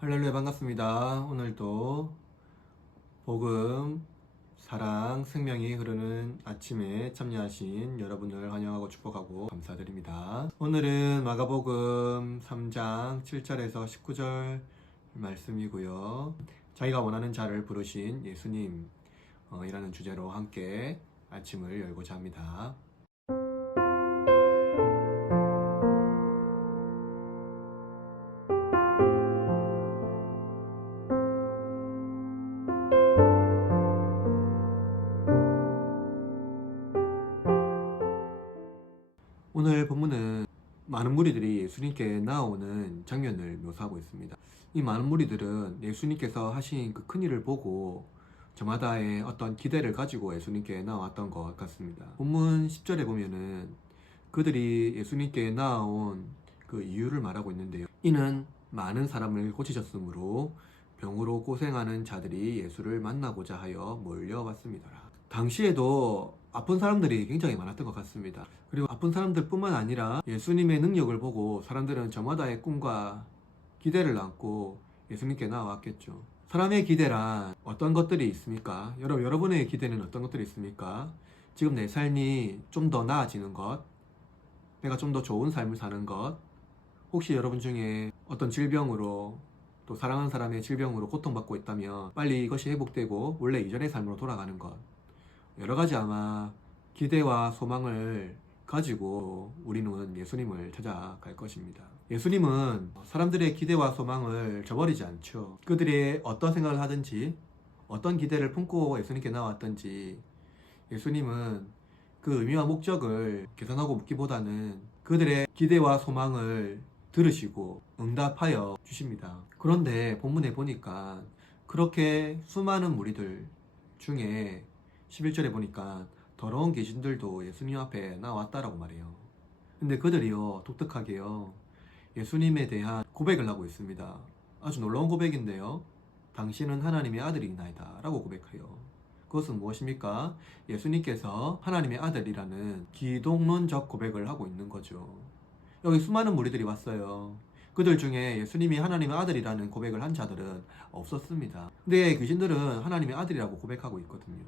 할렐루야, 반갑습니다. 오늘도 복음, 사랑, 생명이 흐르는 아침에 참여하신 여러분을 환영하고 축복하고 감사드립니다. 오늘은 마가복음 3장 7절에서 19절 말씀이고요. 자기가 원하는 자를 부르신 예수님 이라는 주제로 함께 아침을 열고자 합니다. 오늘 본문은 많은 무리들이 예수님께 나오는 장면을 묘사하고 있습니다. 이 많은 무리들은 예수님께서 하신 그 큰일을 보고 저마다의 어떤 기대를 가지고 예수님께 나왔던 것 같습니다. 본문 10절에 보면은 그들이 예수님께 나온 그 이유를 말하고 있는데요. 이는 많은 사람을 고치셨으므로 병으로 고생하는 자들이 예수를 만나고자 하여 몰려왔습니다. 당시에도 아픈 사람들이 굉장히 많았던 것 같습니다. 그리고 아픈 사람들 뿐만 아니라 예수님의 능력을 보고 사람들은 저마다의 꿈과 기대를 안고 예수님께 나왔겠죠. 사람의 기대란 어떤 것들이 있습니까? 여러분의 기대는 어떤 것들이 있습니까? 지금 내 삶이 좀 더 나아지는 것, 내가 좀 더 좋은 삶을 사는 것, 혹시 여러분 중에 어떤 질병으로 또 사랑하는 사람의 질병으로 고통받고 있다면 빨리 이것이 회복되고 원래 이전의 삶으로 돌아가는 것, 여러 가지 아마 기대와 소망을 가지고 우리는 예수님을 찾아갈 것입니다. 예수님은 사람들의 기대와 소망을 저버리지 않죠. 그들이 어떤 생각을 하든지 어떤 기대를 품고 예수님께 나왔든지 예수님은 그 의미와 목적을 계산하고 묻기보다는 그들의 기대와 소망을 들으시고 응답하여 주십니다. 그런데 본문에 보니까 그렇게 수많은 무리들 중에 11절에 보니까 더러운 귀신들도 예수님 앞에 나왔다라고 말해요. 근데 그들이요, 독특하게요, 예수님에 대한 고백을 하고 있습니다. 아주 놀라운 고백인데요. 당신은 하나님의 아들이나이다 라고 고백해요. 그것은 무엇입니까? 예수님께서 하나님의 아들이라는 기독론적 고백을 하고 있는 거죠. 여기 수많은 무리들이 왔어요. 그들 중에 예수님이 하나님의 아들이라는 고백을 한 자들은 없었습니다. 근데 귀신들은 하나님의 아들이라고 고백하고 있거든요.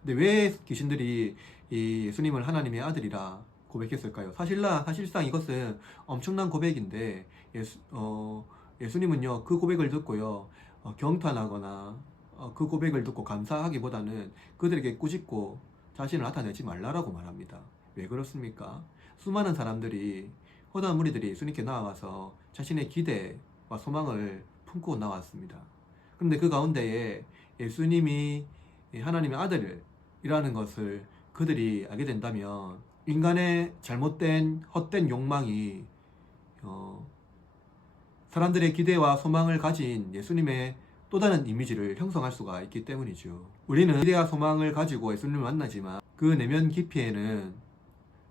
근데 왜 귀신들이 이 예수님을 하나님의 아들이라 고백했을까요? 사실상 이것은 엄청난 고백인데 예수님은요 그 고백을 듣고요 경탄하거나 그 고백을 듣고 감사하기보다는 그들에게 꾸짖고 자신을 나타내지 말라라고 말합니다. 왜 그렇습니까? 수많은 사람들이, 허다한 무리들이 예수님께 나와서 자신의 기대와 소망을 품고 나왔습니다. 그런데 그 가운데에 예수님이 하나님의 아들이라는 것을 그들이 알게 된다면 인간의 잘못된 헛된 욕망이 사람들의 기대와 소망을 가진 예수님의 또 다른 이미지를 형성할 수가 있기 때문이죠. 우리는 기대와 소망을 가지고 예수님을 만나지만 그 내면 깊이에는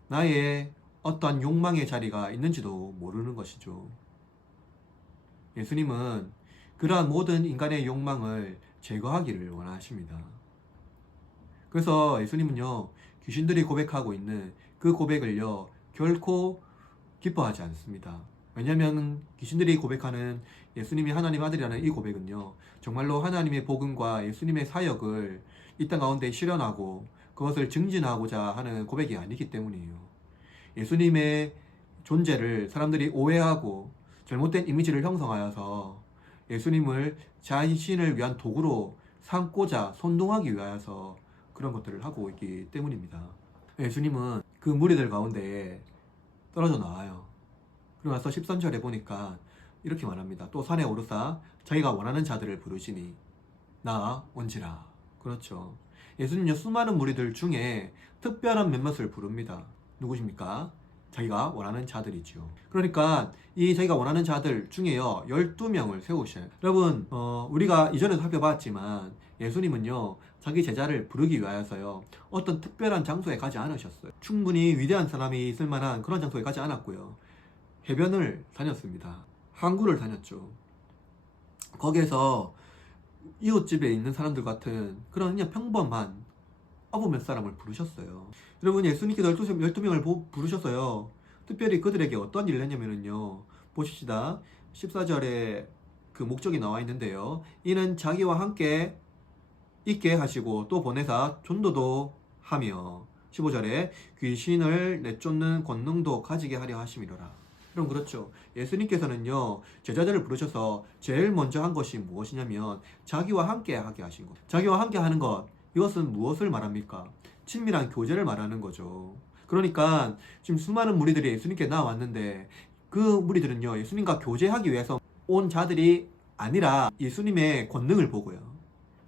나의 어떤 욕망의 자리가 있는지도 모르는 것이죠. 예수님은 그러한 모든 인간의 욕망을 제거하기를 원하십니다. 그래서 예수님은요, 귀신들이 고백하고 있는 그 고백을요, 결코 기뻐하지 않습니다. 왜냐하면 귀신들이 고백하는 예수님이 하나님 아들이라는 이 고백은요, 정말로 하나님의 복음과 예수님의 사역을 이 땅 가운데 실현하고 그것을 증진하고자 하는 고백이 아니기 때문이에요. 예수님의 존재를 사람들이 오해하고 잘못된 이미지를 형성하여서 예수님을 자신을 위한 도구로 삼고자 선동하기 위하여서 그런 것들을 하고 있기 때문입니다. 예수님은 그 무리들 가운데에 떨어져 나와요. 그리고 나서 13절에 보니까 이렇게 말합니다. 또 산에 오르사 자기가 원하는 자들을 부르시니 나 온지라. 그렇죠. 예수님은 수많은 무리들 중에 특별한 몇몇을 부릅니다. 누구십니까? 자기가 원하는 자들이죠. 그러니까 이 자기가 원하는 자들 중에요 12명을 세우셔요. 여러분 우리가 이전에도 살펴봤지만 예수님은요 자기 제자를 부르기 위하여서요 어떤 특별한 장소에 가지 않으셨어요. 충분히 위대한 사람이 있을 만한 그런 장소에 가지 않았고요, 해변을 다녔습니다. 항구를 다녔죠. 거기에서 이웃집에 있는 사람들 같은 그런 그냥 평범한 어부 몇 사람을 부르셨어요. 여러분, 예수님께서 12명을 부르셨어요. 특별히 그들에게 어떤 일을 했냐면요, 보십시다. 14절에 그 목적이 나와 있는데요. 이는 자기와 함께 있게 하시고 또 보내사 전도도 하며 15절에 귀신을 내쫓는 권능도 가지게 하려 하심이로라. 그럼 그렇죠. 예수님께서는요, 제자들을 부르셔서 제일 먼저 한 것이 무엇이냐면 자기와 함께 하게 하신 것. 자기와 함께 하는 것, 이것은 무엇을 말합니까? 친밀한 교제를 말하는 거죠. 그러니까 지금 수많은 무리들이 예수님께 나왔는데 그 무리들은요, 예수님과 교제하기 위해서 온 자들이 아니라 예수님의 권능을 보고요,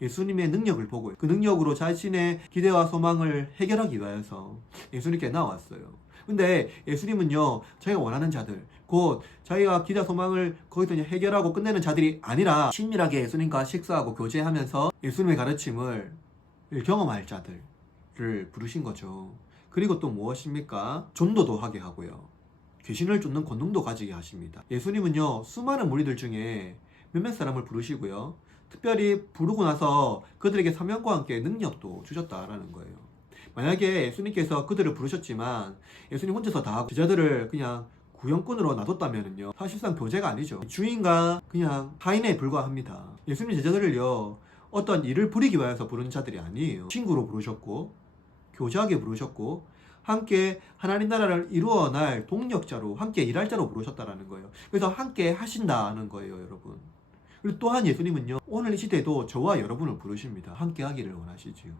예수님의 능력을 보고요, 그 능력으로 자신의 기대와 소망을 해결하기 위해서 예수님께 나왔어요. 근데 예수님은요, 자기가 원하는 자들, 곧 자기가 기대와 소망을 거기서 해결하고 끝내는 자들이 아니라 친밀하게 예수님과 식사하고 교제하면서 예수님의 가르침을 경험할 자들을 부르신 거죠. 그리고 또 무엇입니까? 전도도 하게 하고요, 귀신을 쫓는 권능도 가지게 하십니다. 예수님은요, 수많은 무리들 중에 몇몇 사람을 부르시고요, 특별히 부르고 나서 그들에게 사명과 함께 능력도 주셨다라는 거예요. 만약에 예수님께서 그들을 부르셨지만 예수님 혼자서 다 하고 제자들을 그냥 구형꾼으로 놔뒀다면요, 사실상 교제가 아니죠. 주인과 그냥 하인에 불과합니다. 예수님 제자들을요, 어떤 일을 부리기 위해서 부른 자들이 아니에요. 친구로 부르셨고 교제하게 부르셨고 함께 하나님 나라를 이루어 날 동력자로, 함께 일할 자로 부르셨다라는 거예요. 그래서 함께 하신다는 거예요, 여러분. 그리고 또한 예수님은요, 오늘 이 시대에도 저와 여러분을 부르십니다. 함께 하기를 원하시지요.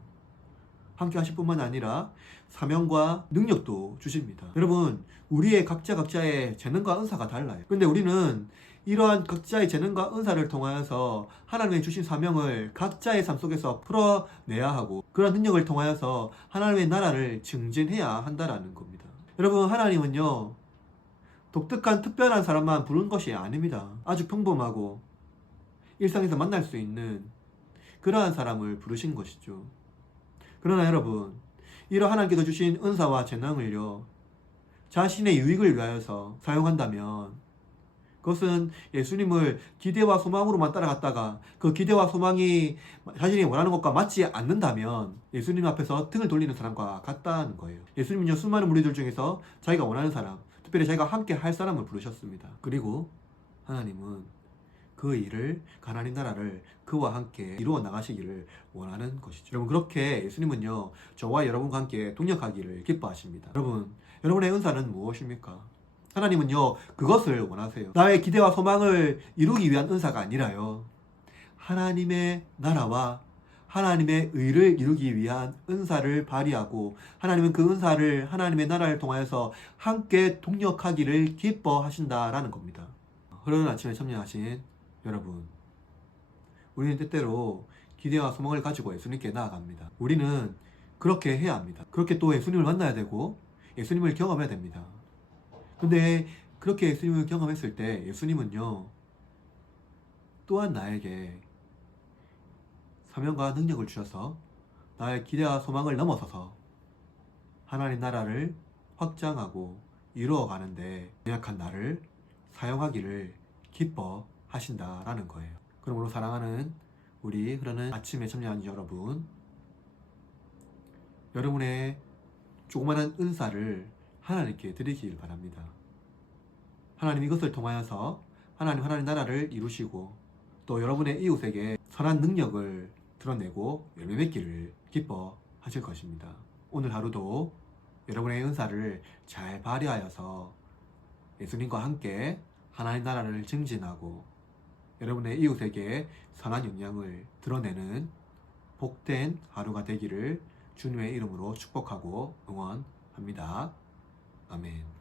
함께 하실 뿐만 아니라 사명과 능력도 주십니다. 여러분, 우리의 각자의 재능과 은사가 달라요. 근데 우리는 이러한 각자의 재능과 은사를 통하여서 하나님의 주신 사명을 각자의 삶 속에서 풀어내야 하고, 그런 능력을 통하여서 하나님의 나라를 증진해야 한다라는 겁니다. 여러분, 하나님은요, 독특한 특별한 사람만 부른 것이 아닙니다. 아주 평범하고 일상에서 만날 수 있는 그러한 사람을 부르신 것이죠. 그러나 여러분, 이러 하나님께서 주신 은사와 재능을요, 자신의 유익을 위하여서 사용한다면 그것은 예수님을 기대와 소망으로만 따라갔다가 그 기대와 소망이 자신이 원하는 것과 맞지 않는다면 예수님 앞에서 등을 돌리는 사람과 같다는 거예요. 예수님은요, 수많은 무리들 중에서 자기가 원하는 사람, 특별히 자기가 함께 할 사람을 부르셨습니다. 그리고 하나님은 그 일을, 하나님 나라를 그와 함께 이루어 나가시기를 원하는 것이죠. 여러분, 그렇게 예수님은요, 저와 여러분과 함께 동역하기를 기뻐하십니다. 여러분, 여러분의 은사는 무엇입니까? 하나님은요, 그것을 원하세요. 나의 기대와 소망을 이루기 위한 은사가 아니라요, 하나님의 나라와 하나님의 의를 이루기 위한 은사를 발휘하고, 하나님은 그 은사를 하나님의 나라를 통하여서 함께 동역하기를 기뻐하신다라는 겁니다. 흐르는 아침에 참여하신 여러분, 우리는 때때로 기대와 소망을 가지고 예수님께 나아갑니다. 우리는 그렇게 해야 합니다. 그렇게 또 예수님을 만나야 되고 예수님을 경험해야 됩니다. 근데 그렇게 예수님을 경험했을 때 예수님은요, 또한 나에게 사명과 능력을 주셔서 나의 기대와 소망을 넘어서서 하나님 나라를 확장하고 이루어가는데 연약한 나를 사용하기를 기뻐하신다라는 거예요. 그러므로 사랑하는 우리 흐르는 아침에 참여하는 여러분, 여러분의 조그마한 은사를 하나님께 드리길 바랍니다. 하나님 이것을 통하여서 하나님 나라를 이루시고 또 여러분의 이웃에게 선한 능력을 드러내고 열매 맺기를 기뻐하실 것입니다. 오늘 하루도 여러분의 은사를 잘 발휘하여서 예수님과 함께 하나님 나라를 증진하고 여러분의 이웃에게 선한 영향을 드러내는 복된 하루가 되기를 주님의 이름으로 축복하고 응원합니다. 아멘.